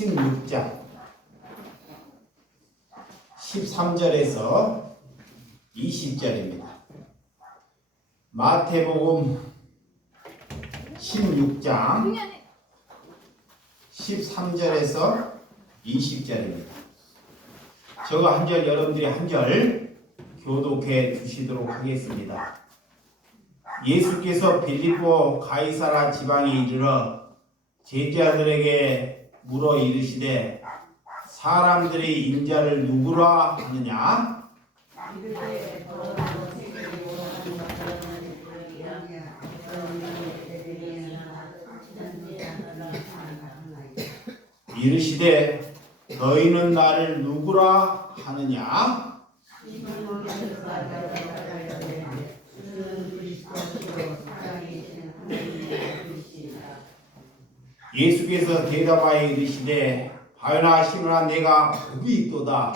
16장 13절에서 20절입니다. 마태복음 16장 13절에서 20절입니다. 저거 한 절 여러분들이 한 절 교독해 주시도록 하겠습니다. 예수께서 빌립보 가이사라 지방에 이르러 제자들에게 물어 이르시되 사람들이 인자를 누구라 하느냐? 이르시되 너희는 나를 누구라 하느냐? 예수께서 대답하여 이르시되 바요나 시므나 내가 복이 있도다.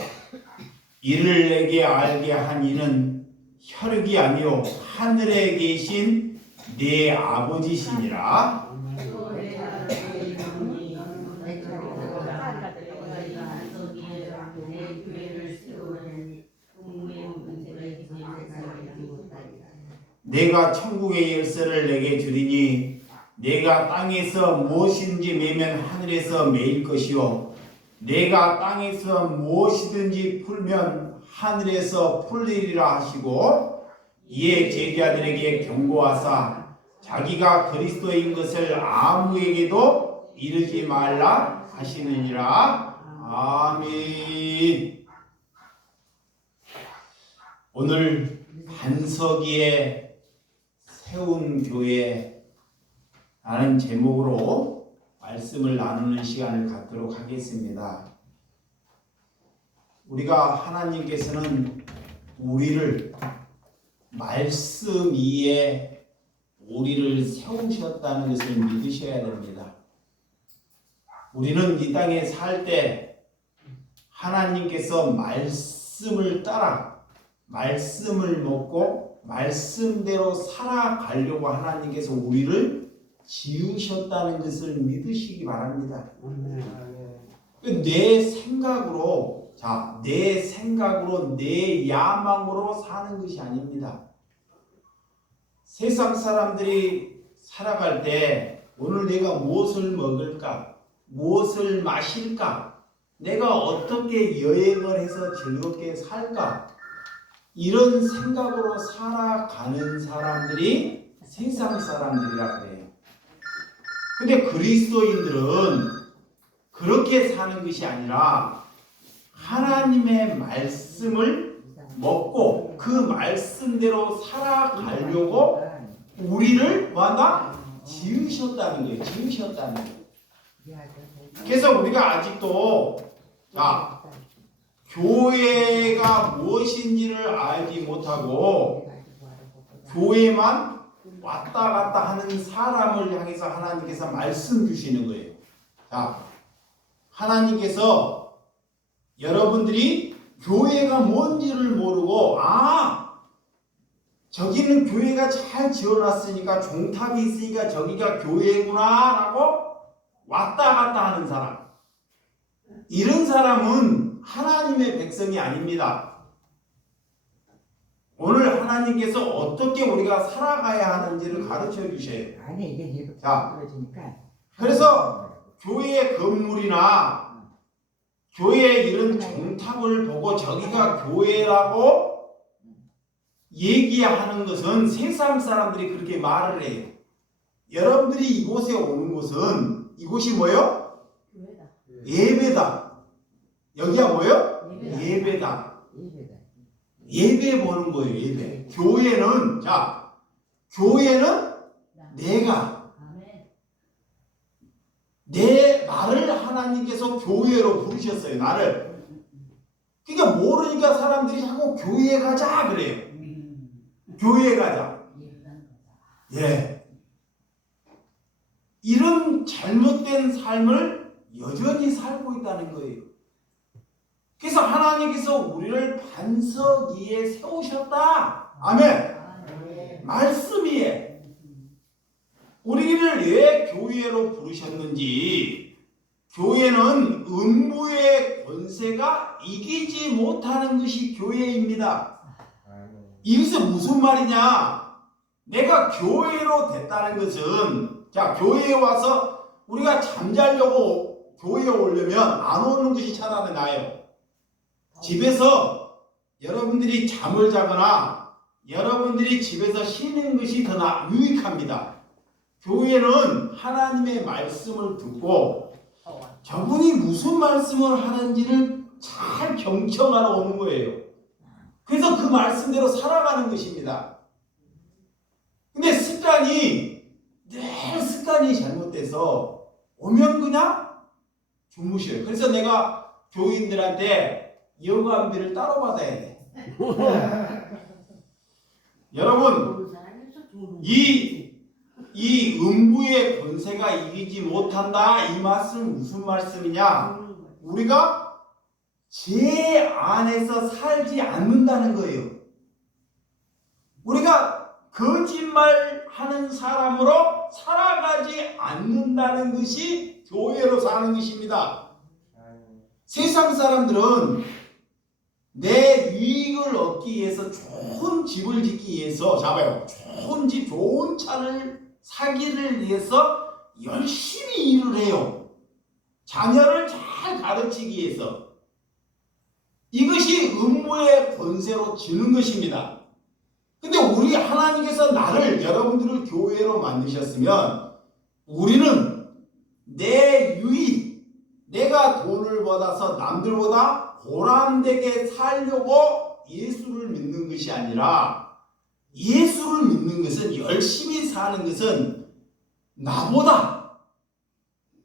이를 내게 알게 한 이는 혈육이 아니요 하늘에 계신 내 아버지시니라. 내가 천국의 열쇠를 내게 주리니 내가 땅에서 무엇인지 매면 하늘에서 매일 것이요 내가 땅에서 무엇이든지 풀면 하늘에서 풀리리라 하시고 이에 제자들에게 경고하사 자기가 그리스도인 것을 아무에게도 이르지 말라 하시느니라. 아멘. 오늘 반석위에 세운 교회 라는 제목으로 말씀을 나누는 시간을 갖도록 하겠습니다. 우리가 하나님께서는 우리를 말씀 위에 우리를 세우셨다는 것을 믿으셔야 됩니다. 우리는 이 땅에 살 때 하나님께서 말씀을 따라 말씀을 먹고 말씀대로 살아가려고 하나님께서 우리를 지으셨다는 것을 믿으시기 바랍니다. 내 생각으로, 내 생각으로, 내 야망으로 사는 것이 아닙니다. 세상 사람들이 살아갈 때 오늘 내가 무엇을 먹을까? 무엇을 마실까? 내가 어떻게 여행을 해서 즐겁게 살까? 이런 생각으로 살아가는 사람들이 세상 사람들이라 그래요. 근데 그리스도인들은 그렇게 사는 것이 아니라 하나님의 말씀을 먹고 그 말씀대로 살아가려고 우리를 뭐한다? 지으셨다는 거예요. 지으셨다는 거예요. 그래서 우리가 아직도 교회가 무엇인지를 알지 못하고 교회만 왔다 갔다 하는 사람을 향해서 하나님께서 말씀 주시는 거예요. 하나님께서 여러분들이 교회가 뭔지를 모르고 저기는 교회가 잘 지어놨으니까 종탑이 있으니까 저기가 교회구나 라고 왔다 갔다 하는 사람, 이런 사람은 하나님의 백성이 아닙니다. 오늘 하나님께서 어떻게 우리가 살아가야 하는지를 가르쳐 주셔요. 그래서 교회의 건물이나 교회의 이런 종탑을 보고 저기가 교회라고 얘기하는 것은 세상 사람들이 그렇게 말을 해요. 여러분들이 이곳에 오는 곳은 이곳이 뭐예요? 예배다. 여기가 뭐예요? 예배다. 예배 보는 거예요. 예배. 교회는 내 나를 하나님께서 교회로 부르셨어요. 나를. 그러니까 모르니까 사람들이 자꾸 교회 가자 그래요. 교회 가자. 예. 이런 잘못된 삶을 여전히 살고 있다는 거예요. 그래서 하나님께서 우리를 반석 위에 세우셨다. 아멘. 말씀 위에. 우리를 왜 교회로 부르셨는지 교회는 음부의 권세가 이기지 못하는 것이 교회입니다. 이것은 무슨 말이냐? 내가 교회로 됐다는 것은, 자, 교회에 와서 우리가 잠자려고 교회에 오려면 안 오는 것이 차라리 나아요. 집에서 여러분들이 잠을 자거나 여러분들이 집에서 쉬는 것이 더 유익합니다. 교회는 하나님의 말씀을 듣고 저분이 무슨 말씀을 하는지를 잘 경청하러 오는 거예요. 그래서 그 말씀대로 살아가는 것입니다. 근데 늘 습관이 잘못돼서 오면 그냥 주무셔요. 그래서 내가 교인들한테 여관비를 따로 받아야 돼. 여러분, 이 음부의 권세가 이기지 못한다. 이 말씀은 무슨 말씀이냐? 우리가 죄 안에서 살지 않는다는 거예요. 우리가 거짓말하는 사람으로 살아가지 않는다는 것이 교회로 사는 것입니다. 세상 사람들은 내 유익을 얻기 위해서 좋은 집을 짓기 위해서, 잡아요, 좋은 집, 좋은 차를 사기를 위해서 열심히 일을 해요. 자녀를 잘 가르치기 위해서. 이것이 음부의 권세로 지는 것입니다. 근데 우리 하나님께서 여러분들을 교회로 만드셨으면 우리는 내 유익, 내가 돈을 받아서 남들보다 보람되게 살려고 예수를 믿는 것이 아니라, 예수를 믿는 것은, 열심히 사는 것은 나보다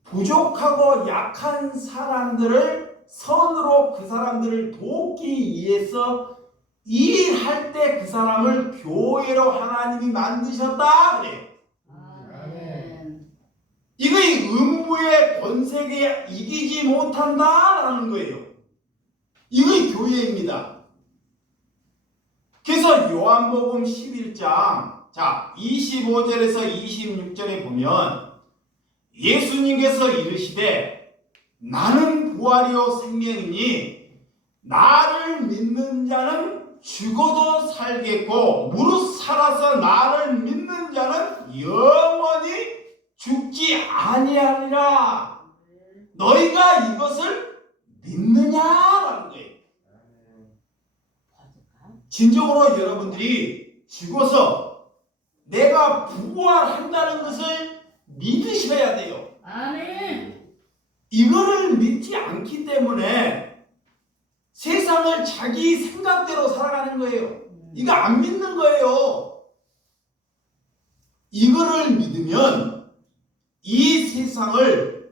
부족하고 약한 사람들을 선으로 그 사람들을 돕기 위해서 일할 때 그 사람을 교회로 하나님이 만드셨다 그래요. 이거의 음부의 권세에 이기지 못한다라는 거예요. 이게 교회입니다. 그래서 요한복음 11장 25절에서 26절에 보면 예수님께서 이르시되 나는 부활이요 생명이니 나를 믿는 자는 죽어도 살겠고 무릇 살아서 나를 믿는 자는 영원히 죽지 아니하리라. 너희가 이것을 믿느냐라는 거예요. 진정으로 여러분들이 죽어서 내가 부활한다는 것을 믿으셔야 돼요. 아멘. 이거를 믿지 않기 때문에 세상을 자기 생각대로 살아가는 거예요. 이거 안 믿는 거예요. 이거를 믿으면 이 세상을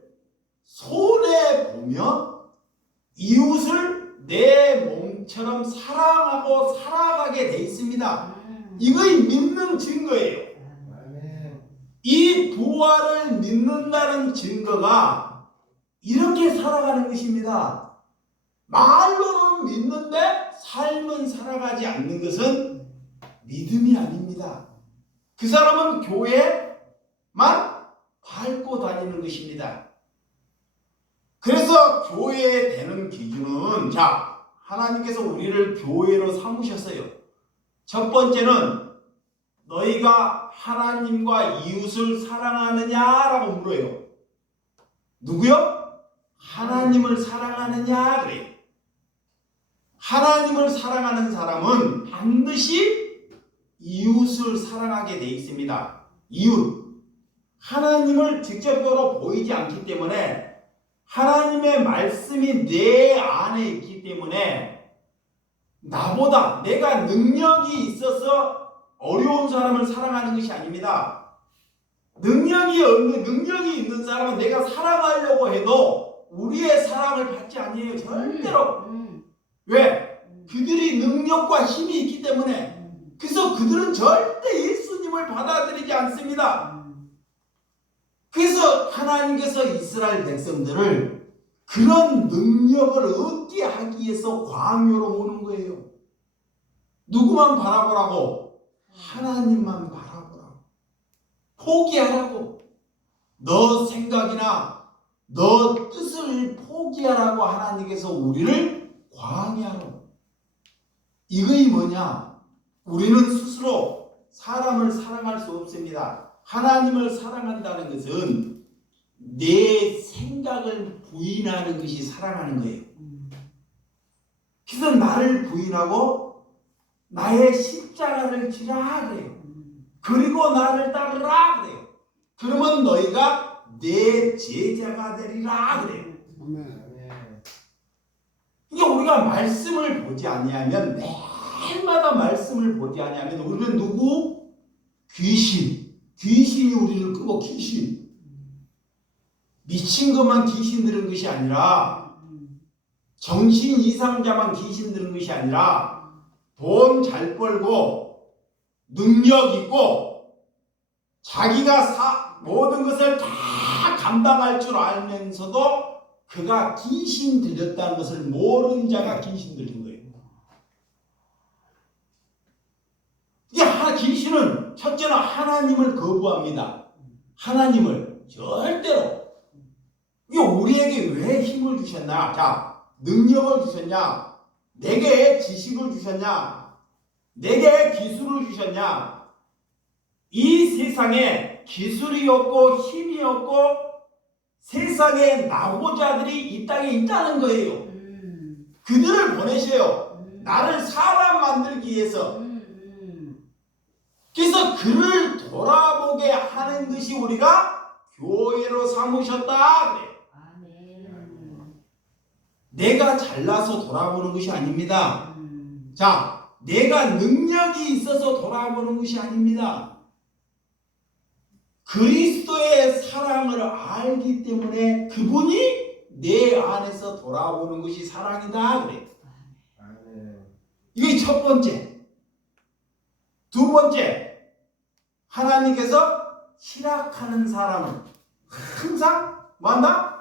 손해보며 이웃을 내 몸처럼 사랑하고 살아가게 돼 있습니다. 이거의 믿는 증거예요. 이 부활을 믿는다는 증거가 이렇게 살아가는 것입니다. 말로는 믿는데 삶은 살아가지 않는 것은 믿음이 아닙니다. 그 사람은 교회만 밟고 다니는 것입니다. 그래서 교회에 되는 기준은, 하나님께서 우리를 교회로 삼으셨어요. 첫 번째는 너희가 하나님과 이웃을 사랑하느냐라고 물어요. 누구요? 하나님을 사랑하느냐 그래요. 하나님을 사랑하는 사람은 반드시 이웃을 사랑하게 돼 있습니다. 이웃. 하나님을 직접적으로 보이지 않기 때문에 하나님의 말씀이 내 안에 있기 때문에 나보다 내가 능력이 있어서 어려운 사람을 사랑하는 것이 아닙니다. 능력이 있는 사람은 내가 사랑하려고 해도 우리의 사랑을 받지 아니에요. 절대로. 왜? 그들이 능력과 힘이 있기 때문에. 그래서 그들은 절대 예수님을 받아들이지 않습니다. 그래서 하나님께서 이스라엘 백성들을 그런 능력을 얻게 하기 위해서 광야로 오는 거예요. 누구만 바라보라고? 하나님만 바라보라고. 포기하라고. 너 생각이나 너 뜻을 포기하라고 하나님께서 우리를 광야로. 이것이 뭐냐? 우리는 스스로 사람을 사랑할 수 없습니다. 하나님을 사랑한다는 것은 내 생각을 부인하는 것이 사랑하는 거예요. 그래서 나를 부인하고 나의 십자가를 지라 그래요. 그리고 나를 따르라 그래요. 그러면 너희가 내 제자가 되리라 그래요. 이게 우리가 말씀을 보지 아니하면, 매일마다 말씀을 보지 아니하면 우리는 누구? 귀신이 우리를 끄고, 귀신. 미친 것만 귀신 들은 것이 아니라, 정신 이상자만 귀신 들은 것이 아니라, 돈 잘 벌고 능력 있고 자기가 모든 것을 다 감당할 줄 알면서도 그가 귀신 들렸다는 것을 모르는 자가 귀신 들린 거예요. 이게 귀신은 첫째는 하나님을 거부합니다. 하나님을 절대로. 이게 우리에게 왜 힘을 주셨나? 자, 능력을 주셨냐? 내게 지식을 주셨냐? 내게 기술을 주셨냐? 이 세상에 기술이 없고 힘이 없고 세상에 나고자들이 이 땅에 있다는 거예요. 그들을 보내셔요. 나를 사람 만들기 위해서. 그래서 그를 돌아보게 하는 것이 우리가 교회로 삼으셨다 그래요. 내가 잘나서 돌아보는 것이 아닙니다. 자, 내가 능력이 있어서 돌아보는 것이 아닙니다. 그리스도의 사랑을 알기 때문에 그분이 내 안에서 돌아보는 것이 사랑이다 그래. 이게 첫 번째. 두 번째, 하나님께서 희락하는 사람은 항상 뭐한다?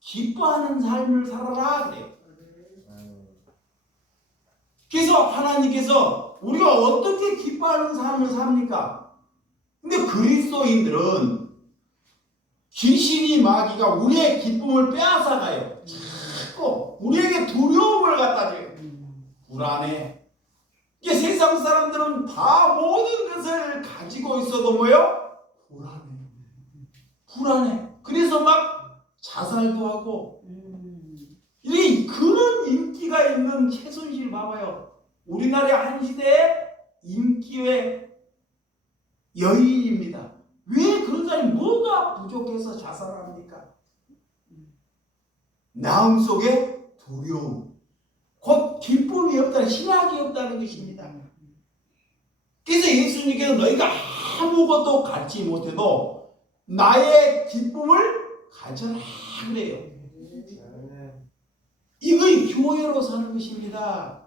기뻐하는 삶을 살아라 그래. 그래서 하나님께서 우리가 어떻게 기뻐하는 삶을 삽니까? 근데 그리스도인들은 귀신이 마귀가 우리의 기쁨을 빼앗아가요. 자꾸 우리에게 두려움을 갖다 줘요. 불안해. 이게 세상 사람들은 다 모든 것을 가지고 있어도 뭐예요? 불안해. 그래서 막 자살도 하고. 이 그런 인기가 있는 최순실 봐봐요. 우리나라의 한 시대의 인기의 여인입니다. 왜 그런 사람이 뭐가 부족해서 자살합니까? 마음속에 두려움, 곧 기쁨이 없다는, 희락이 없다는 것입니다. 그래서 예수님께서 너희가 아무것도 갖지 못해도 나의 기쁨을 가져라 그래요. 이것이 교회로 사는 것입니다.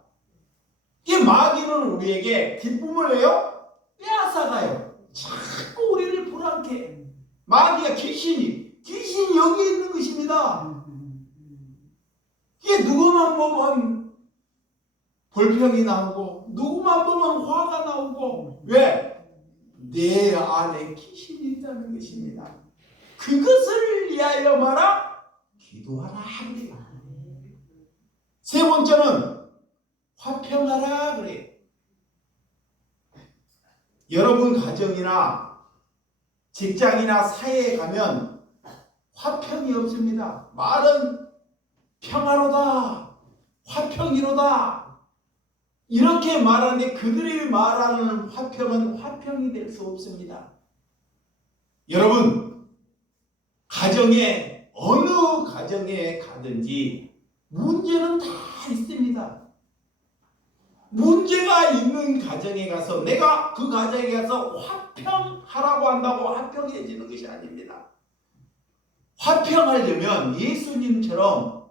이 마귀는 우리에게 기쁨을 해요? 빼앗아가요. 자꾸 우리를 불안케 해. 마귀가 귀신이 여기 있는 것입니다. 이게 누구만 보면 불평이 나오고 누구만 보면 화가 나오고. 왜? 내 안에 귀신이 있다는 것입니다. 그것을 위하여 말아 기도하라 그래요. 세 번째는 화평하라 그래요. 여러분 가정이나 직장이나 사회에 가면 화평이 없습니다. 말은 평화로다, 화평이로다 이렇게 말하는데 그들이 말하는 화평은 화평이 될 수 없습니다. 여러분, 가정에 어느 가정에 가든지 문제는 다 있습니다. 문제가 있는 가정에 가서 내가 그 가정에 가서 화평하라고 한다고 화평해지는 것이 아닙니다. 화평하려면 예수님처럼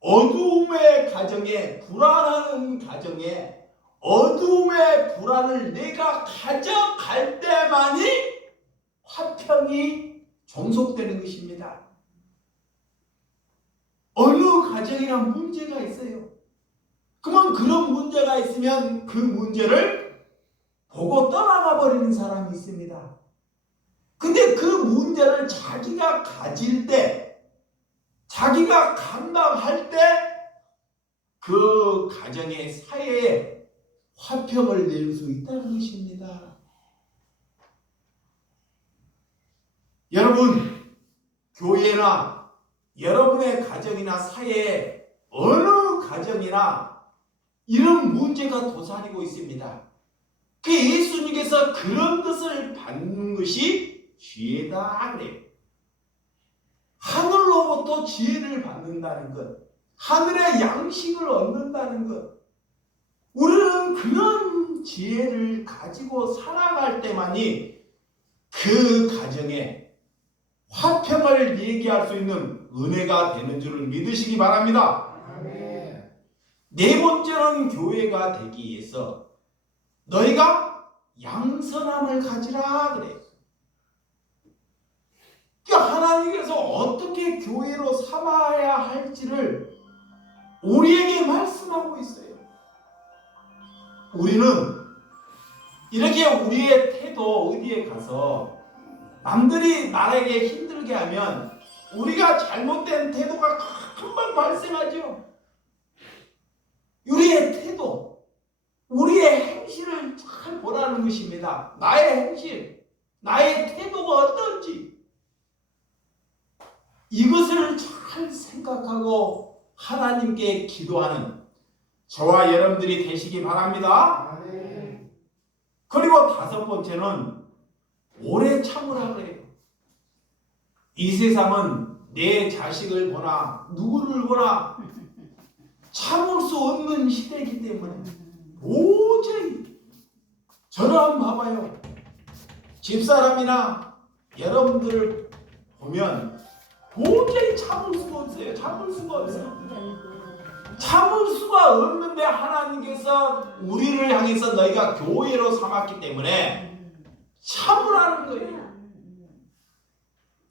어두움의 가정에, 불안한 가정에 어두움의 불안을 내가 가져갈 때만이 화평이 종속되는 것입니다. 어느 가정이나 문제가 있어요. 그러면 그런 문제가 있으면 그 문제를 보고 떠나가 버리는 사람이 있습니다. 근데 그 문제를 자기가 가질 때 자기가 감당할 때 그 가정의 사회에 화평을 낼 수 있다는 것입니다. 여러분, 교회나 여러분의 가정이나 사회에 어느 가정이나 이런 문제가 도사리고 있습니다. 그 예수님께서 그런 것을 받는 것이 지혜다 그래요. 하늘로부터 지혜를 받는다는 것, 하늘의 양식을 얻는다는 것, 우리는 그런 지혜를 가지고 살아갈 때만이 그 가정에 화평을 얘기할 수 있는 은혜가 되는 줄을 믿으시기 바랍니다. 아멘. 네 번째는 교회가 되기 위해서 너희가 양선함을 가지라 그래요. 그러니까 하나님께서 어떻게 교회로 삼아야 할지를 우리에게 말씀하고 있어요. 우리는 이렇게 우리의 태도 어디에 가서 남들이 나에게 힘들게 하면 우리가 잘못된 태도가 금방 발생하죠. 우리의 태도, 우리의 행실을 잘 보라는 것입니다. 나의 행실, 나의 태도가 어떤지 이것을 잘 생각하고 하나님께 기도하는 저와 여러분들이 되시기 바랍니다. 아멘. 그리고 다섯 번째는 오래 참으라 그래요. 이 세상은 내 자식을 보나 누구를 보나 참을 수 없는 시대이기 때문에 도저히 저를 한번 봐봐요. 집사람이나 여러분들을 보면 도저히 참을 수가 없어요. 참을 수가 없어요. 참을 수가 없는데 하나님께서 우리를 향해서 너희가 교회로 삼았기 때문에 참으라는 거예요.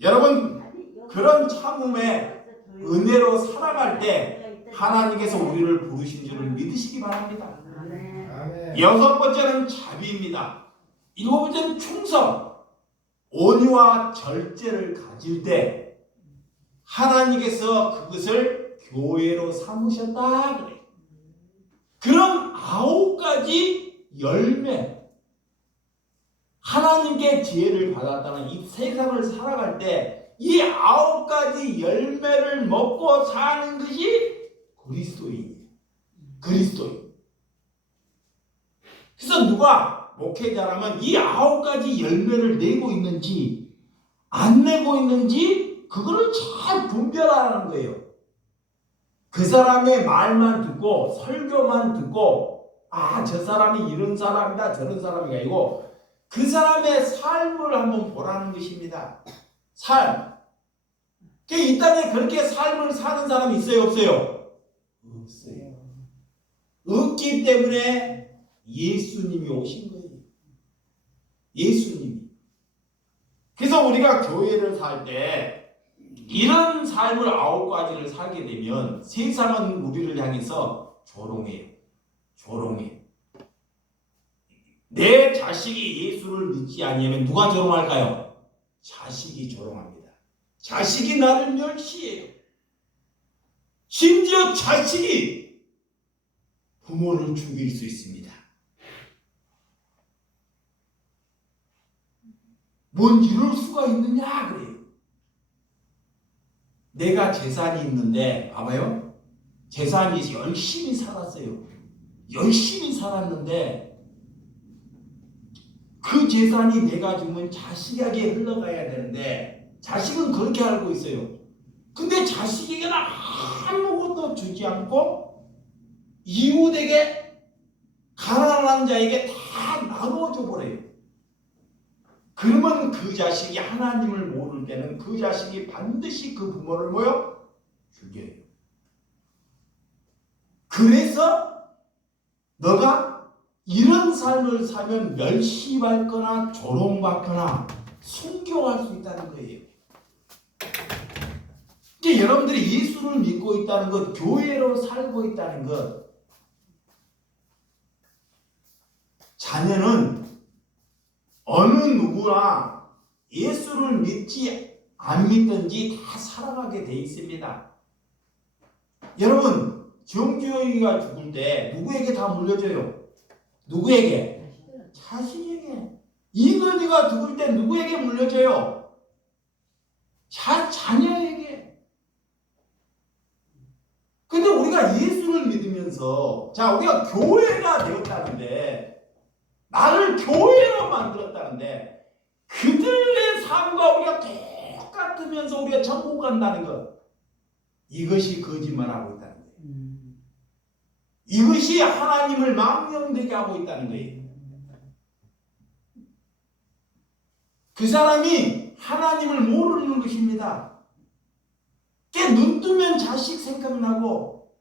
여러분, 그런 참음의 은혜로 살아갈 때 하나님께서 우리를 부르신 줄을 믿으시기 바랍니다. 아멘. 여섯 번째는 자비입니다. 일곱 번째는 충성, 온유와 절제를 가질 때 하나님께서 그것을 교회로 삼으셨다 그래요. 그런 9가지 열매, 하나님께 지혜를 받았다는 이 세상을 살아갈 때 이 9가지 열매를 먹고 사는 것이 그리스도인이에요. 그리스도인. 그래서 누가 목회자라면 이 9가지 열매를 내고 있는지 안 내고 있는지 그거를 잘 분별하라는 거예요. 그 사람의 말만 듣고 설교만 듣고 저 사람이 이런 사람이다 저런 사람이 아니고 그 사람의 삶을 한번 보라는 것입니다. 삶. 이 땅에 그렇게 삶을 사는 사람이 있어요 없어요? 없어요. 없기 때문에 예수님이 오신 거예요. 예수님이. 그래서 우리가 교회를 살 때 이런 삶을 9가지를 살게 되면 세상은 우리를 향해서 조롱해요. 조롱해. 내 자식이 예수를 믿지 않으면 누가 조롱할까요? 자식이 조롱합니다. 자식이 나를 멸시해요. 심지어 자식이 부모를 죽일 수 있습니다. 뭔 이럴 수가 있느냐 그래요. 내가 재산이 있는데 봐봐요. 재산이 열심히 살았어요. 열심히 살았는데 그 재산이 내가 주면 자식에게 흘러가야 되는데 자식은 그렇게 알고 있어요. 근데 자식에게는 아무것도 주지 않고 이웃에게 가난한 자에게 다 나눠줘 버려요. 그러면 그 자식이 하나님을 모를 때는 그 자식이 반드시 그 부모를 죽여요. 그래서 너가 이런 삶을 살면 멸시받거나 조롱받거나 순교할 수 있다는 거예요. 이게 여러분들이 예수를 믿고 있다는 것, 교회로 살고 있다는 것, 자녀는 어느 누구나 예수를 믿지 안 믿든지 다 살아가게 돼 있습니다. 여러분, 정주영이가 죽을 때 누구에게 다 물려줘요? 누구에게? 자신에게. 이건희가 죽을 때 누구에게 물려줘요? 자녀에게. 근데 우리가 예수를 믿으면서, 자, 우리가 교회가 되었다는데, 나를 교회로 만들었다는데, 그들의 삶과 우리가 똑같으면서 우리가 천국 간다는 것, 이것이 거짓말하고 있다는 거예요. 이것이 하나님을 망령되게 하고 있다는 거예요. 그 사람이 하나님을 모르는 것입니다. 눈 뜨면 자식 생각나고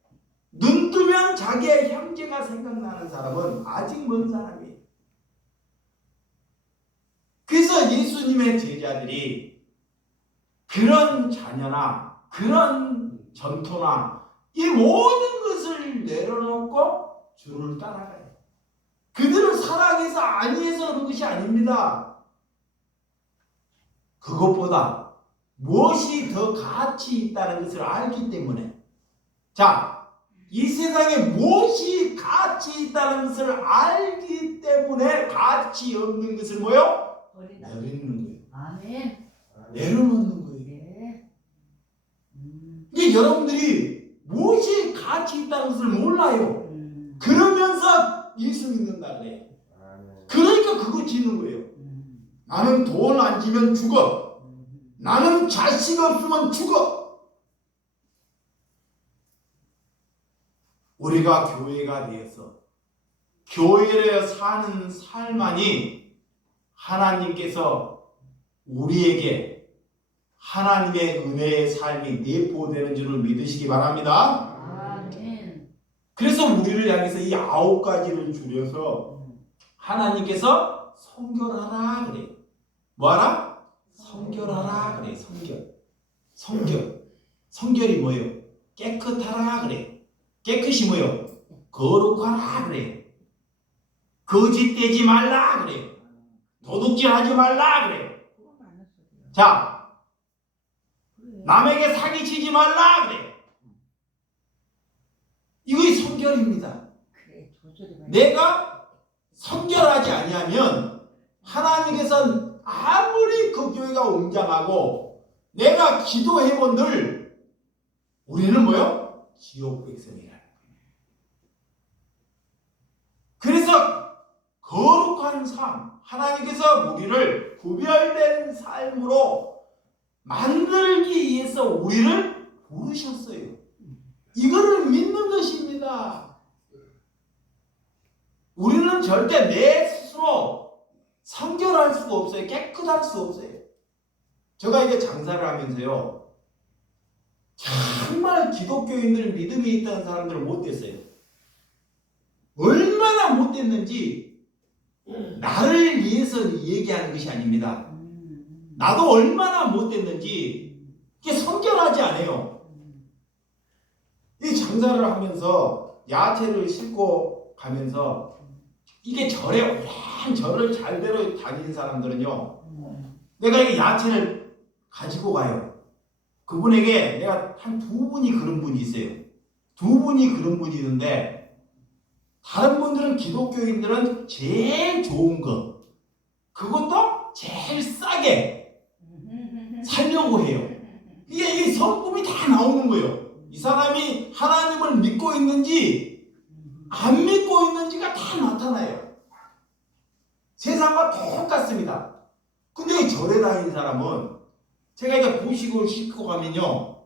눈 뜨면 자기의 형제가 생각나는 사람은 아직 먼 사람이에요. 그래서 예수님의 제자들이 그런 자녀나 그런 전토나 이 모든 것을 내려놓고 주를 따라가요. 그들은 사랑해서 아니해서 그런 것이 아닙니다. 그것보다 무엇이 더 가치 있다는 것을 알기 때문에. 자, 이 세상에 무엇이 가치 있다는 것을 알기 때문에 가치 없는 것을 뭐요? 내려놓는 거예요. 아멘. 내려놓는 거예요. 네. 이게 여러분들이 무엇이 가치 있다는 것을 몰라요. 그러면서 예수 믿는다 그래요. 그러니까 그거 지는 거예요. 나는 돈 안 지면 죽어. 나는 자식 없으면 죽어. 우리가 교회가 되어서 교회를 사는 삶만이 하나님께서 우리에게 하나님의 은혜의 삶이 내포되는 줄을 믿으시기 바랍니다. 아멘. 그래서 우리를 향해서 이 9가지를 줄여서 하나님께서 성결하라 그래요. 뭐하라? 성결하라 그래요. 성결이 뭐예요? 깨끗하라 그래요. 깨끗이 뭐예요? 거룩하라 그래요. 거짓되지 말라 그래요. 도둑질하지 말라 그래요. 자, 남에게 사기치지 말라 그래요. 이것이 성결입니다. 내가 성결하지 아니하면 하나님께서는 아무리 그 교회가 웅장하고 내가 기도해본들 우리는 뭐요? 지옥 백성이라. 그래서 거룩한 삶, 하나님께서 우리를 구별된 삶으로 만들기 위해서 우리를 부르셨어요. 이거를 믿는 것입니다. 우리는 절대 내 스스로 성결할 수가 없어요. 깨끗할 수 없어요. 제가 이게 장사를 하면서요, 정말 기독교인들 믿음이 있다는 사람들을 못 됐어요. 얼마나 못 됐는지 나를 위해서 얘기하는 것이 아닙니다. 나도 얼마나 못 됐는지 이게 성결하지 않아요. 이 장사를 하면서 야채를 싣고 가면서 이게 절에 오랜 절을 잘대로 다니는 사람들은요, 내가 이 야채를 가지고 가요. 그분에게 내가 한 2분이 그런 분이 있어요. 2분이 그런 분이 있는데 다른 분들은 기독교인들은 제일 좋은 거, 그것도 제일 싸게 살려고 해요. 이게 성품이 다 나오는 거예요. 이 사람이 하나님을 믿고 있는지 안 믿고 있는지가 다 나타나요. 세상과 똑같습니다. 근데 이 절에 다니는 사람은 제가 이제 보식을 싣고 가면요,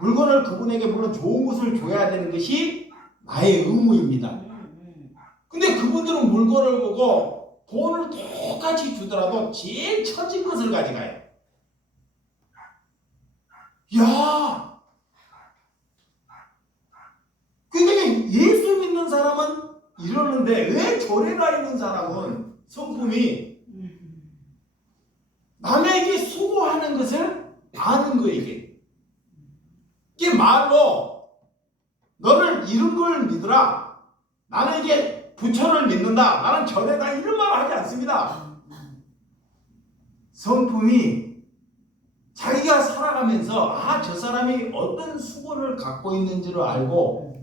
물건을 그분에게 물론 좋은 것을 줘야 되는 것이 나의 의무입니다. 근데 그분들은 물건을 보고 돈을 똑같이 주더라도 제일 처진 것을 가져가요. 야! 근데 예수 믿는 사람은 이러는데 왜 절에 다니는 사람은 성품이 남에게 수고하는 것을 아는 거예요. 이게 말로 너를 이런 걸 믿으라, 나는 이게 부처를 믿는다, 나는 절에다, 이런 말을 하지 않습니다. 성품이 자기가 살아가면서 저 사람이 어떤 수고를 갖고 있는지를 알고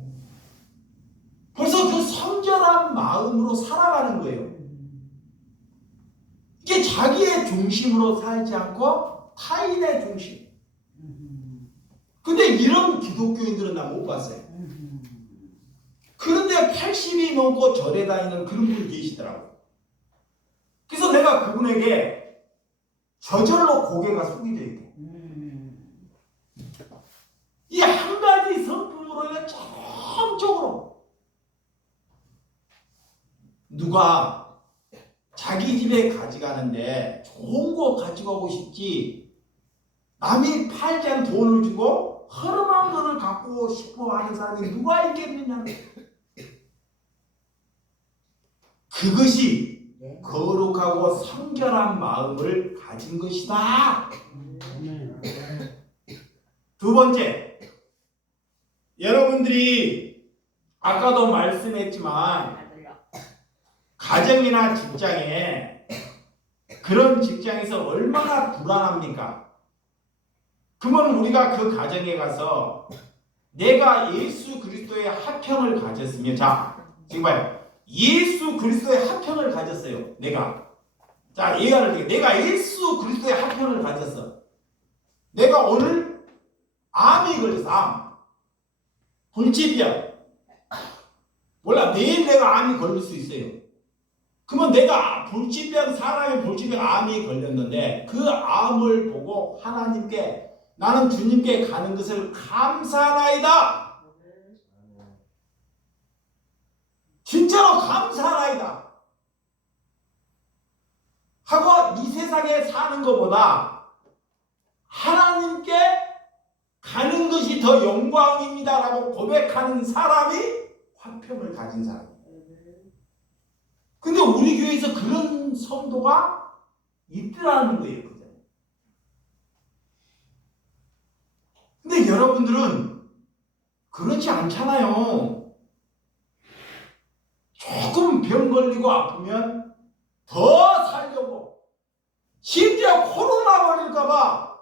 벌써 그 성결한 마음으로 살아가는 거예요. 이게 자기의 중심으로 살지 않고 타인의 중심. 근데 이런 기독교인들은 나 못 봤어요. 그런데 80이 넘고 절에 다니는 그런 분이 계시더라고요. 그래서 내가 그분에게 저절로 고개가 숙여져 있고 이 한 가지 성품으로 인해 전적으로 누가 자기 집에 가져가는데 좋은 거 가져가고 싶지 남이 팔지 않은 돈을 주고 허름한 것을 갖고 싶어 하는 사람이 누가 있겠느냐. 그것이 거룩하고 성결한 마음을 가진 것이다. 두 번째, 여러분들이 아까도 말씀했지만 가정이나 직장에 그런 직장에서 얼마나 불안합니까? 그러면 우리가 그 가정에 가서 내가 예수 그리스도의 합평을 가졌으면 지금 봐요. 예수 그리스도의 합평을 가졌어요. 내가 이해를 해. 내가 예수 그리스도의 합평을 가졌어. 내가 오늘 암이 걸렸어. 불치병. 몰라. 내일 내가 암이 걸릴 수 있어요. 그러면 내가 사람이 불치병 암이 걸렸는데 그 암을 보고 하나님께 나는 주님께 가는 것을 감사하나이다. 진짜로 감사하나이다. 하고 이 세상에 사는 것보다 하나님께 가는 것이 더 영광입니다라고 고백하는 사람이 화평을 가진 사람이에요. 근데 우리 교회에서 그런 성도가 있더라는 거예요. 근데 여러분들은 그렇지 않잖아요. 조금 병 걸리고 아프면 더 살려고, 심지어 코로나 걸릴까봐.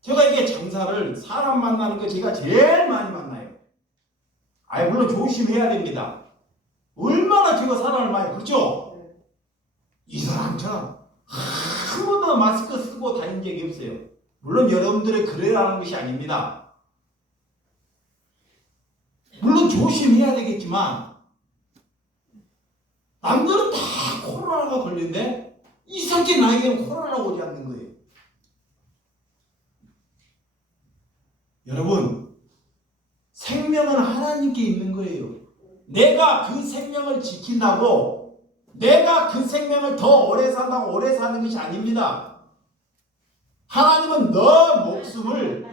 제가 이게 장사를 사람 만나는 거 제가 제일 많이 만나요. 물론 조심해야 됩니다. 얼마나 제가 사람을 많이, 그렇죠? 이 사람처럼 한 번도 마스크 쓰고 다닌 적이 없어요. 물론 여러분들의 그래라는 것이 아닙니다. 물론 조심해야 되겠지만 남들은 다 코로나가 걸리는데 이상하게 나에게는 코로나가 오지 않는 거예요. 여러분, 생명은 하나님께 있는 거예요. 내가 그 생명을 지킨다고 내가 그 생명을 더 오래 산다고 오래 사는 것이 아닙니다. 하나님은 너 목숨을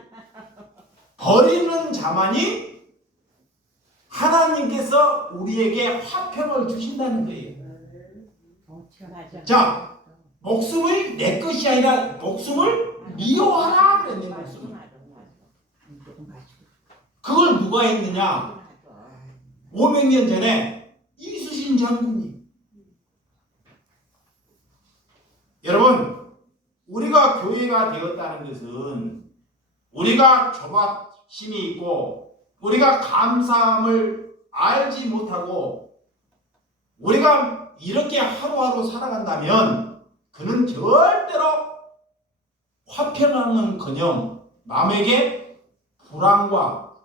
버리는 자만이 하나님께서 우리에게 화평을 주신다는 거예요. 자, 목숨을 내 것이 아니라 목숨을 미워하라 그랬네. 목숨을. 그걸 누가 했느냐? 500년 전에 이수신 장군님. 여러분, 우리가 교회가 되었다는 것은 우리가 조바심이 있고 우리가 감사함을 알지 못하고 우리가 이렇게 하루하루 살아간다면 그는 절대로 화평하는커녕 남에게 불안과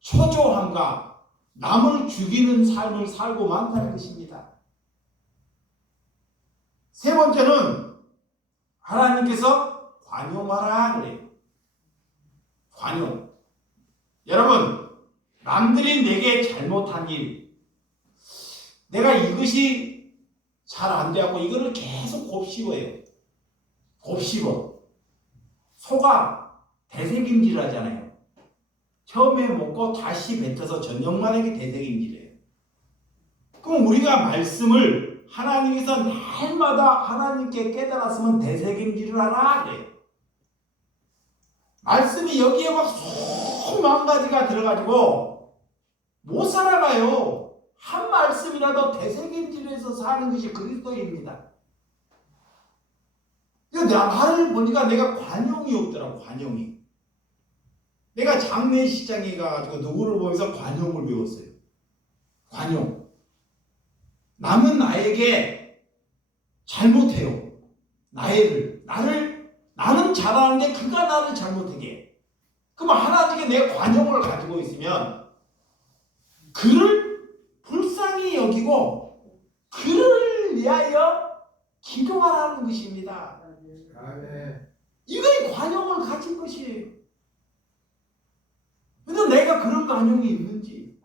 초조함과 남을 죽이는 삶을 살고 많다는 것입니다. 세 번째는 하나님께서 관용하라 그래요. 관용. 여러분, 남들이 내게 잘못한 일, 내가 이것이 잘 안 되고 이거를 계속 곱씹어요. 곱씹어. 소가 되새김질 하잖아요. 처음에 먹고 다시 뱉어서 저녁만하게 되새김질해요. 그럼 우리가 말씀을 하나님께서 날마다 하나님께 깨달았으면 되새김질을 하라 그래요. 말씀이 여기에 막 수만 가지가 들어가지고 못 살아가요. 한 말씀이라도 되새김질해서 사는 것이 그리스도입니다. 근데 나를 보니까 내가 관용이 없더라고. 관용이. 내가 장례식장에 가가지고 누구를 보면서 관용을 배웠어요. 관용. 남은 나에게 잘못해요. 나는 잘하는데 그가 나를 잘못하게 해. 그럼 하나님께 내 관용을 가지고 있으면 그를 불쌍히 여기고 그를 위하여 기도하라는 것입니다. 아멘. 이거의 관용을 가진 것이에요. 근데 내가 그런 관용이 있는지,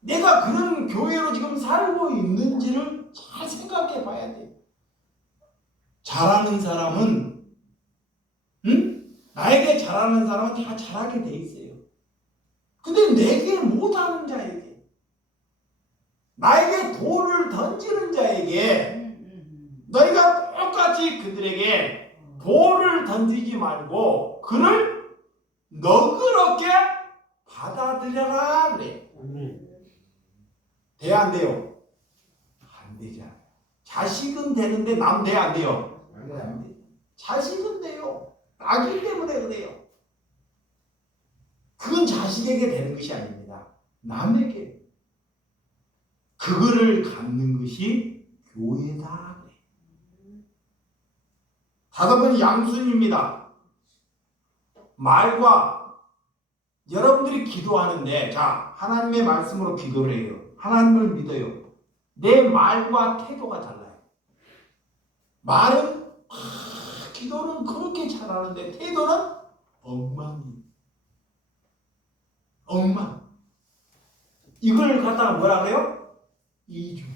내가 그런 교회로 지금 살고 있는지를 잘 생각해 봐야 돼요. 잘하는 사람은 나에게 잘하는 사람은 다 잘하게 돼 있어요. 근데 내게 못하는 자에게, 나에게 돌을 던지는 자에게 너희가 똑같이 그들에게 돌을 던지지 말고 그를 너그럽게 받아들여라 그래. 돼야 안 돼요? 안 되잖아요. 자식은 되는데 남 돼 안 돼요? 안 돼. 자식은 돼요. 아기 때문에 그래요. 그건 자식에게 되는 것이 아닙니다. 남에게. 그거를 갖는 것이 교회다. 다섯 번째 양순입니다. 말과 여러분들이 기도하는데 자 하나님의 말씀으로 기도를 해요. 하나님을 믿어요. 내 말과 태도가 달라요. 말은 기도는 그렇게 잘하는데 태도는 엉망이에요. 엉망. 이걸 갖다가 뭐라 그래요? 이중.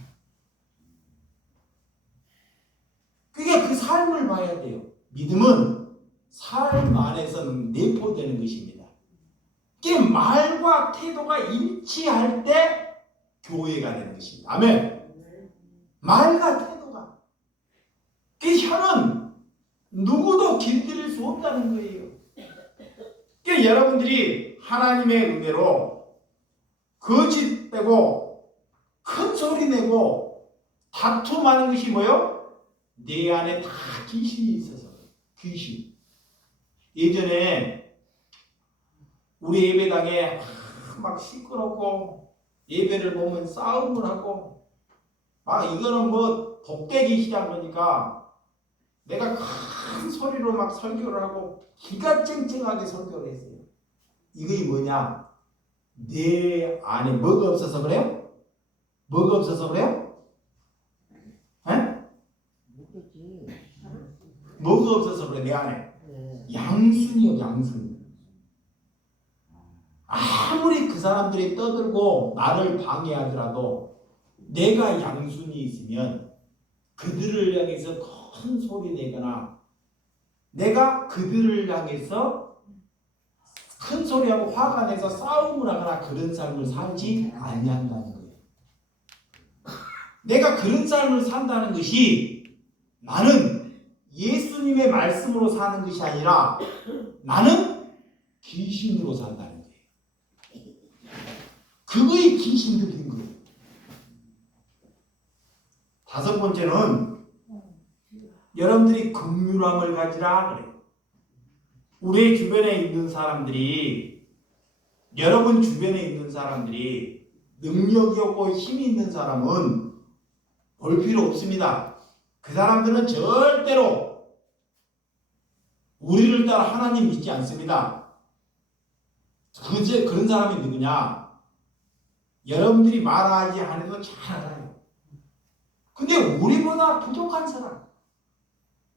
그게 그 삶을 봐야 돼요. 믿음은 삶 안에서는 내포되는 것입니다. 이게 말과 태도가 일치할 때 교회가 되는 것입니다. 아멘. 말과 태도가. 그 혀는 누구도 길들일 수 없다는 거예요. 그러니까 여러분들이 하나님의 은혜로 거짓되고 큰 소리 내고 다툼하는 것이 뭐요? 내 안에 다 귀신이 있어서. 귀신. 예전에 우리 예배당에 막 시끄럽고 예배를 보면 싸움을 하고 막 이거는 뭐 독대기 시작 거니까 내가 큰 소리로 막 설교를 하고 기가 쨍쨍하게 설교를 했어요. 이게 뭐냐? 내 안에 뭐가 없어서 그래요? 뭐가 없어서 그래요? 에? 뭐가 없어서 그래 내 안에? 양순이요, 양순. 아무리 그 사람들이 떠들고 나를 방해하더라도 내가 양순이 있으면 그들을 향해서 큰 소리 내거나 내가 그들을 향해서 큰 소리하고 화가 내서 싸움을 하거나 그런 삶을 살지 아니한다는 거예요. 내가 그런 삶을 산다는 것이 나는 예수님의 말씀으로 사는 것이 아니라 나는 귀신으로 산다는 거예요. 그거의 귀신 들린 거예요. 다섯 번째는 여러분들이 긍휼함을 가지라 그래요. 우리 주변에 있는 사람들이, 여러분 주변에 있는 사람들이 능력이 없고 힘이 있는 사람은 볼 필요 없습니다. 그 사람들은 절대로 우리를 따라 하나님 믿지 않습니다. 그런 사람이 누구냐? 여러분들이 말하지 않아도 잘 알아요. 근데 우리보다 부족한 사람,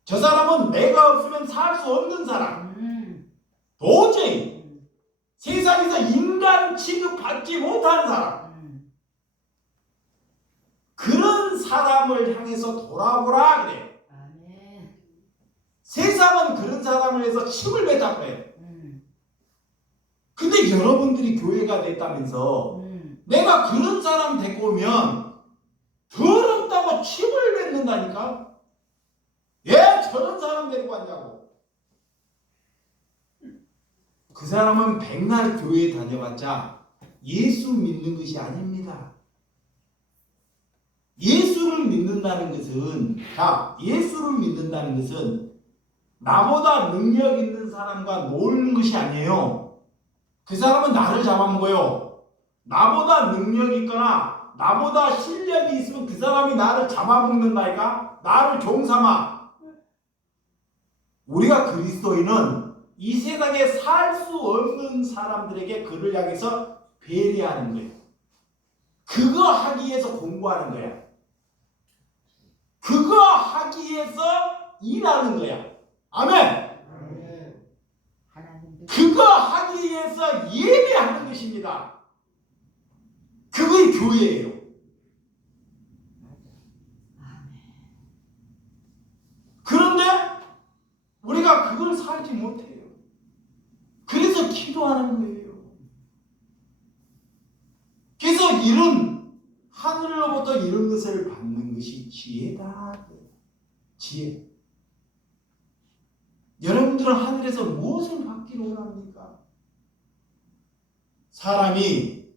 저 사람은 내가 없으면 살 수 없는 사람, 도저히 세상에서 인간 취급받지 못한 사람, 그런 사람을 향해서 돌아보라 그래. 세상은 그런 사람을 해서 침을 뱉다고 해요. 근데 여러분들이 교회가 됐다면서 내가 그런 사람 데리고 오면 더럽다고 침을 뱉는다니까? 왜 저런 사람 데리고 왔냐고. 그 사람은 백날 교회에 다녀봤자 예수 믿는 것이 아닙니다. 예수를 믿는다는 것은, 자, 예수를 믿는다는 것은 나보다 능력 있는 사람과 놀는 것이 아니에요. 그 사람은 나를 잡아먹어요. 나보다 능력이 있거나 나보다 실력이 있으면 그 사람이 나를 잡아먹는다니까? 나를 종삼아. 우리가 그리스도인은 이 세상에 살 수 없는 사람들에게 그를 향해서 배려하는 거예요. 그거 하기 위해서 공부하는 거야. 그거 하기 위해서 일하는 거야. 아멘. 그거 하기 위해서 예배하는 것입니다. 그게 교회예요. 그런데 우리가 그걸 살지 못해요. 그래서 기도하는 거예요. 그래서 이런 하늘로부터 이런 것을 받는 것이 지혜다. 지혜. 여러분들은 하늘에서 무엇을 받기를 원합니까? 사람이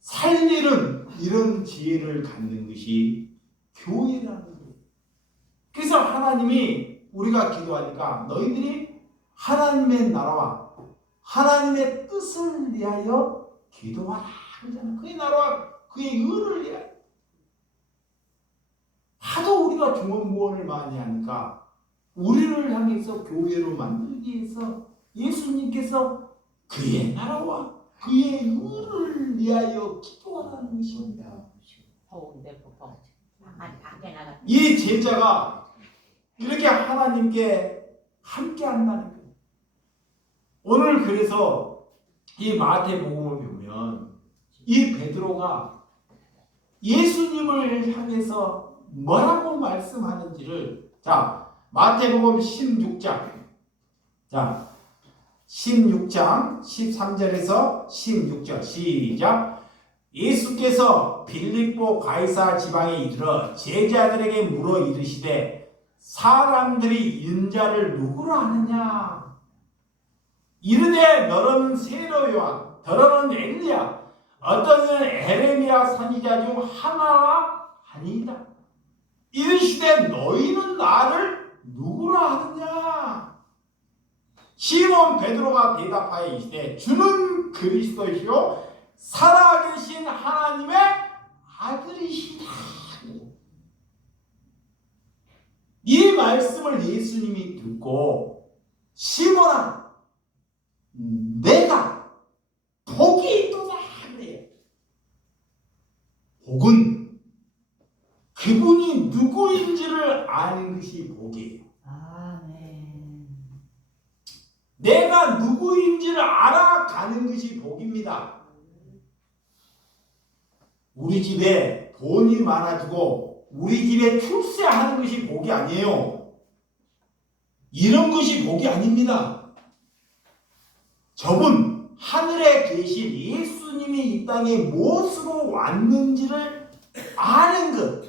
살 일은 이런 지혜를 갖는 것이 교회라는 거예요. 그래서 하나님이 우리가 기도하니까 너희들이 하나님의 나라와 하나님의 뜻을 위하여 기도하라 그러잖아. 그의 나라와 그의 의를 위하여. 하도 우리가 중언부언을 많이 하니까 우리를 향해서 교회로 만들기 위해서 예수님께서 그의 나라와 그의 의를 위하여 기도하라는 것입니다. 이 제자가 이렇게 하나님께 함께 한다는 거예요. 오늘 그래서 이 마태복음을 보면 이 베드로가 예수님을 향해서 뭐라고 말씀하는지를 마태복음 16장 16장 13절에서 16절 시작. 예수께서 빌립보 가이사 지방에 이르러 제자들에게 물어 이르시되 사람들이 인자를 누구로 아느냐? 이르되 너는 세로 요한, 더러는 엘리야, 어떤 이는 에레미야 선지자 중 하나라 하니이다. 이르시되 너희는 나를 누구로 아느냐? 시몬 베드로가 대답하여 이르시되 주는 그리스도시요 살아계신 하나님의 아들이시다. 이 말씀을 예수님이 듣고 시몬아 내가 복이 있도다 그래요. 복은 그분이 누구인지를 아는 것이 복이에요. 내가 누구인지를 알아가는 것이 복입니다. 우리 집에 돈이 많아지고 우리 집에 출세하는 것이 복이 아니에요. 이런 것이 복이 아닙니다. 저분 하늘에 계신 예수님이 이 땅에 무엇으로 왔는지를 아는 것.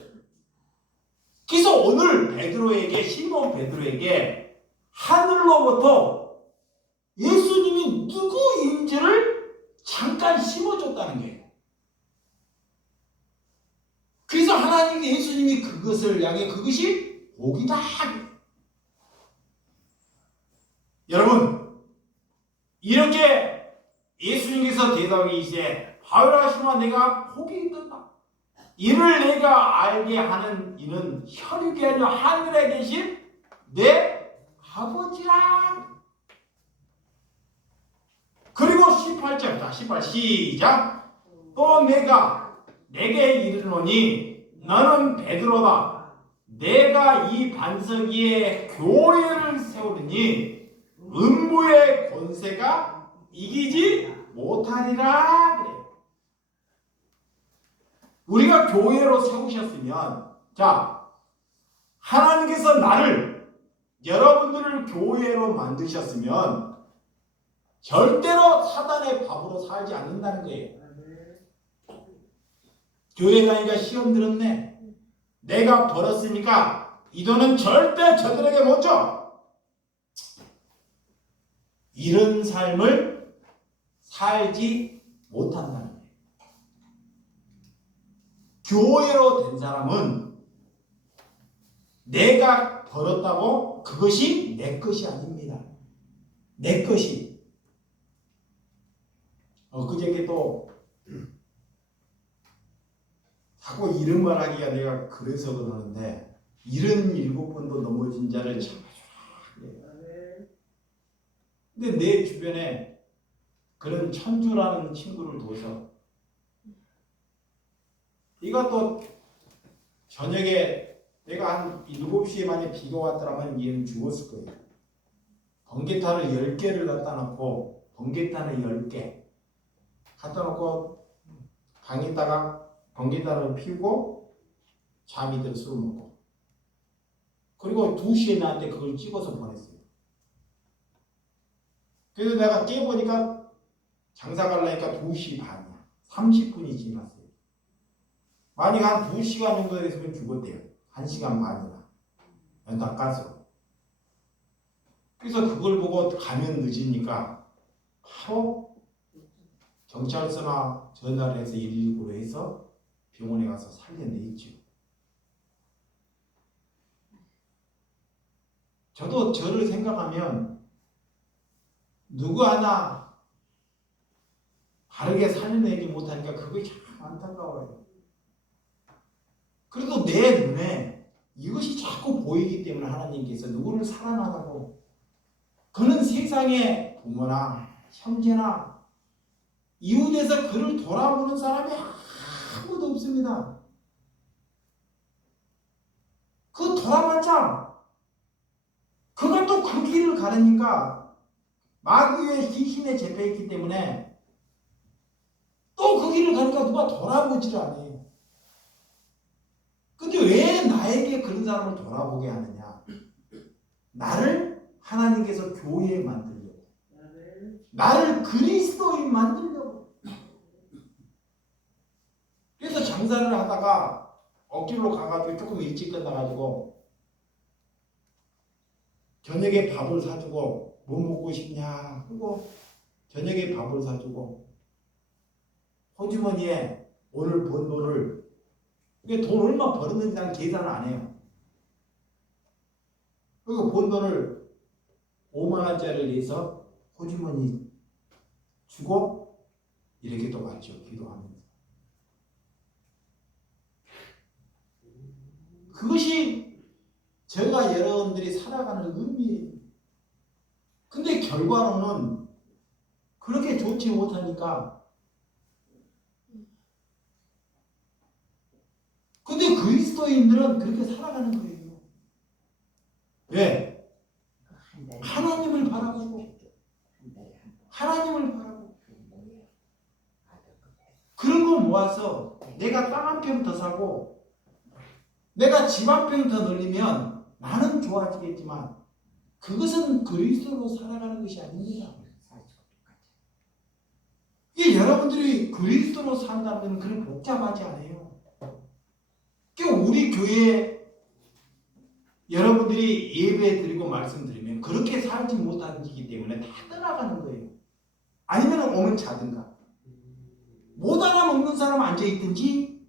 그래서 오늘 베드로에게, 시몬 베드로에게 하늘로부터 예수님이 누구인지를 잠깐 심어줬다는 거예요. 그래서 하나님 예수님이 그것을 향해 그것이 복이다. 여러분 이렇게 예수님께서 대답하시되 바울아 시몬아 내가 복이 있다. 이를 내가 알게 하는 이는 혈육이 아니라 하늘에 계신 내 아버지라. 그리고 18절입니다. 18 시작. 또 내가 내게 이르노니 너는 베드로다. 내가 이 반석 위에 교회를 세우리니 음부의 권세가 이기지 못하리라. 그래. 우리가 교회로 세우셨으면 하나님께서 나를 여러분들을 교회로 만드셨으면 절대로 사단의 밥으로 살지 않는다는 거예요. 교회 다니니까 시험 들었네. 내가 벌었으니까 이 돈은 절대 저들에게 못 줘. 이런 삶을 살지 못한다는 거예요. 교회로 된 사람은 내가 벌었다고 그것이 내 것이 아닙니다. 내 것이. 그저께 또 자꾸 이런 말 하기가 내가 그래서 그러는데 77번도 넘어진 자를 참아주라. 근데 내 주변에 그런 천주라는 친구를 둬서 이것도 저녁에 내가 한 7시에 만약 비가 왔더라면 얘는 죽었을 거예요. 번개탄을 10개를 갖다 놓고 번개탄을 10개 갖다 놓고 방에다가 번개탄을 피우고 잠이 들 술을 먹고 그리고 2시에 나한테 그걸 찍어서 보냈어요. 그래서 내가 깨보니까 장사 가려니까 2시 반이야. 30분이 지났어요. 만약 한 2시간 정도 됐으면 죽었대요. 1시간 반이나. 낚아서. 그래서 그걸 보고 가면 늦으니까 바로 경찰서나 전화를 해서 119로 해서 병원에 가서 살려냈죠. 저도 저를 생각하면 누구 하나 바르게 살려내지 못하니까 그게 참 안타까워요. 그래도 내 눈에 이것이 자꾸 보이기 때문에 하나님께서 누구를 사랑하다고 그는 세상에 부모나 형제나 이웃에서 그를 돌아보는 사람이 아무도 없습니다. 그 돌아봤자 그가 또 그 길을 가르니까 마귀의 귀신에 잡혀있기 때문에 또 그 길을 가니까 누가 돌아보지를 않아요. 근데 왜 나에게 그런 사람을 돌아보게 하느냐? 나를 하나님께서 교회에 만들려고, 나를 그리스도인 만들려고. 그래서 장사를 하다가 억지로 가가지고 조금 일찍 끝나가지고 저녁에 밥을 사주고 뭐 먹고 싶냐 하고 저녁에 밥을 사주고 호주머니에 오늘 번 돈을 돈 얼마 벌었는지 난 계산을 안 해요. 그리고 번 돈을 5만 원짜리를 내서 호주머니 주고 이렇게 또 갔죠. 기도하면서. 그것이 제가 여러분들이 살아가는 의미예요. 근데 결과로는 그렇게 좋지 못하니까 근데 그리스도인들은 그렇게 살아가는 거예요. 왜? 하나님을 바라보고 하나님을 바라보고 그런 거 모아서 내가 땅 한 평 더 사고 내가 집 한 평 더 늘리면 나는 좋아지겠지만 그것은 그리스도로 살아가는 것이 아닙니다. 이게 여러분들이 그리스도로 산다면 그렇게 복잡하지 않아요. 우리 교회 여러분들이 예배 드리고 말씀드리면 그렇게 살지 못하기 때문에 다 떠나가는 거예요. 아니면 오면 자든가 못 알아먹는 사람 앉아있든지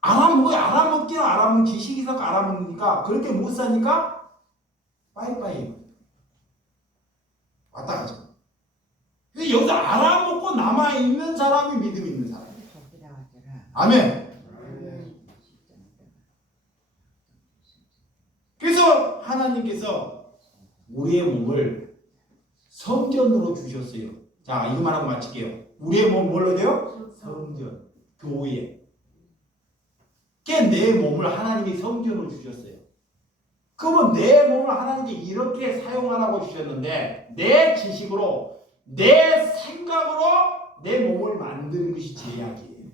알아먹기는 알아먹는 지식이 있어서 알아먹으니까 그렇게 못 사니까 빠이빠이 왔다 가죠. 근데 여기서 알아먹고 남아있는 사람이 믿음 있는 사람이에요. 아멘. 그래서 하나님께서 우리의 몸을 성전으로 주셨어요. 자, 이거만 하고 마칠게요. 우리의 몸 뭘로 돼요? 성전, 교회. 내 몸을 하나님이 성전으로 주셨어요. 그러면 내 몸을 하나님이 이렇게 사용하라고 주셨는데 내 지식으로, 내 생각으로 내 몸을 만드는 것이 제약이에요.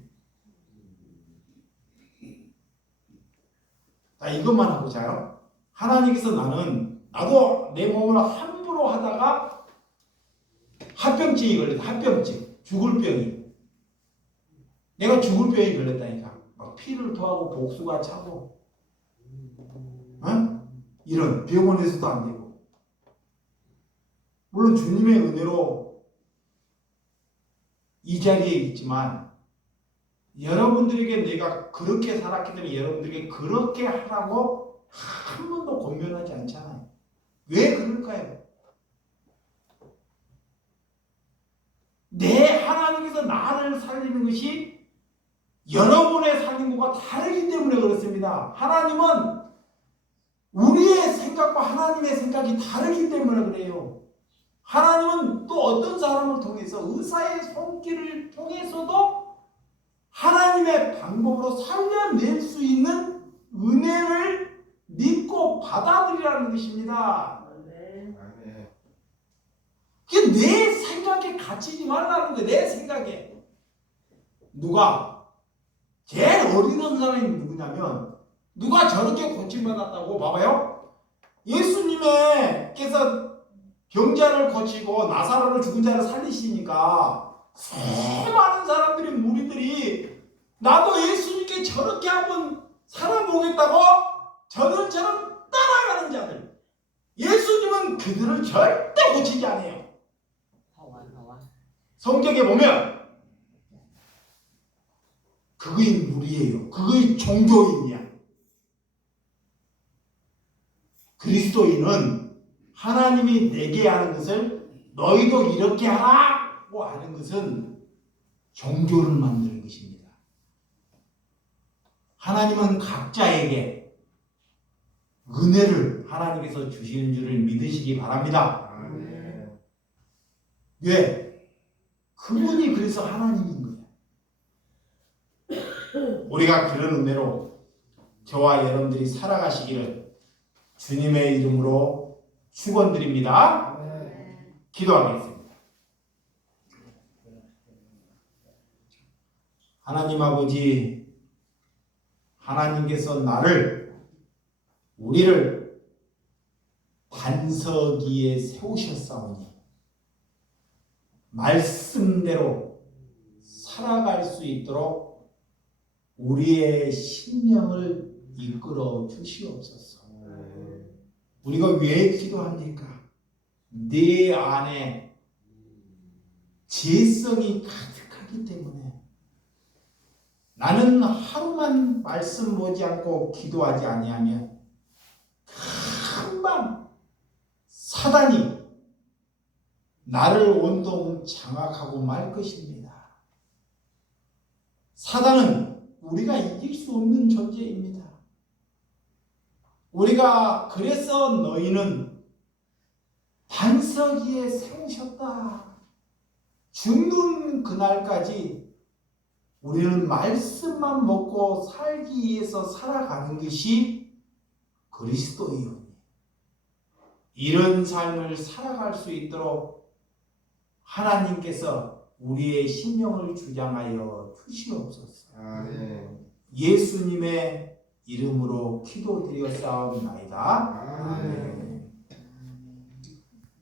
자, 이것만 하고 자요. 하나님께서 나도 내 몸을 함부로 하다가 합병증이 걸렸다. 합병증. 죽을 병이. 내가 죽을 병이 걸렸다니까. 막 피를 토하고 복수가 차고. 이런 병원에서도 안 되고. 물론 주님의 은혜로 이 자리에 있지만 여러분들에게 내가 그렇게 살았기 때문에 여러분들에게 그렇게 하라고 한 번도 권면하지 않잖아요. 왜 그럴까요? 내 하나님께서 나를 살리는 것이 여러분의 살림과 다르기 때문에 그렇습니다. 하나님은 우리의 생각과 하나님의 생각이 다르기 때문에 그래요. 하나님은 또 어떤 사람을 통해서 의사의 손길을 통해서도 하나님의 방법으로 살려낼 수 있는 은혜를 믿고 받아들이라는 것입니다. 아멘. 그게 내 생각에 갇히지 말라는 거예요. 내 생각에. 누가? 제일 어리던 사람이 누구냐면 누가 저렇게 고침받았다고 봐봐요. 예수님께서 병자를 고치고 나사로를 죽은 자를 살리시니까 수많은 사람들이 무리들이 나도 예수님께 저렇게 한번 살아보겠다고 저들처럼 따라가는 자들. 예수님은 그들을 절대 고치지 않아요. 성경에 보면 그의 무리예요. 그의 종교인이야. 그리스도인은 하나님이 내게 하는 것을 너희도 이렇게 하라고 하는 것은 종교를 만드는 것입니다. 하나님은 각자에게 은혜를 하나님께서 주시는 줄을 믿으시기 바랍니다. 아멘. 왜? 그분이 그래서 하나님인 거예요. 우리가 그런 은혜로 저와 여러분들이 살아가시기를 주님의 이름으로 축원드립니다. 아멘. 기도하겠습니다. 하나님 아버지, 하나님께서 우리를 반석 위에 세우셨사오니 말씀대로 살아갈 수 있도록 우리의 심령을 이끌어 주시옵소서. 우리가 왜 기도합니까? 내 안에 죄성이 가득하기 때문에 나는 하루만 말씀 보지 않고 기도하지 아니하면 금방 사단이 나를 온통 장악하고 말 것입니다. 사단은 우리가 이길 수 없는 존재입니다. 우리가 그래서 너희는 반석 위에 세우셨다. 죽는 그날까지 우리는 말씀만 먹고 살기 위해서 살아가는 것이 그리스도이오니 이런 삶을 살아갈 수 있도록 하나님께서 우리의 심령을 주장하여 주시옵소서. 아멘. 예수님의 이름으로 기도드렸사옵나이다. 아멘.